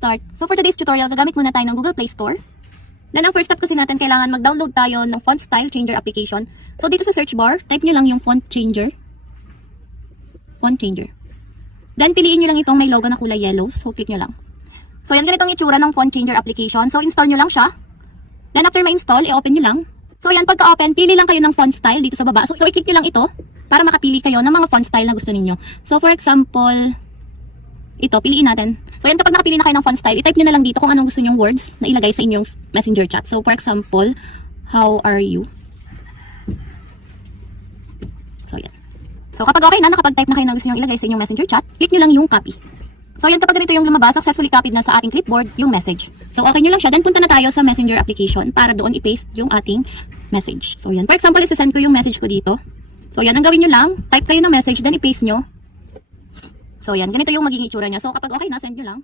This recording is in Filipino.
start. So for today's tutorial, gagamit muna tayo ng Google Play Store. Then ang first step kasi natin, kailangan mag-download tayo ng Font Style Changer application. So dito sa search bar, type nyo lang yung Font Changer. Font Changer. Then piliin nyo lang itong may logo na kulay yellow. So click nyo lang. So yan, ganitong itsura ng Font Changer application. So install nyo lang siya. Then after ma-install, i-open nyo lang. So yan, pagka-open, pili lang kayo ng font style dito sa baba. So i-click nyo lang ito para makapili kayo ng mga font style na gusto ninyo. So for example, ito, piliin natin. So yan, kapag nakapili na kayo ng font style, i-type nyo na lang dito kung anong gusto nyong words na ilagay sa inyong messenger chat. So for example, how are you? So yan. So kapag okay na, nakapag-type na kayo ng gusto nyong ilagay sa inyong messenger chat, click nyo lang yung copy. So yan, kapag ganito yung lumabas, successfully copied na sa ating clipboard yung message. So okay nyo lang siya, then punta na tayo sa messenger application para doon i-paste yung ating message. So yan, for example, isa-send ko yung message ko dito. So yan, ang gawin nyo lang, type kayo ng message, then i-paste nyo. So yan, ganito yung magiging itsura niya. So kapag okay na, send nyo lang.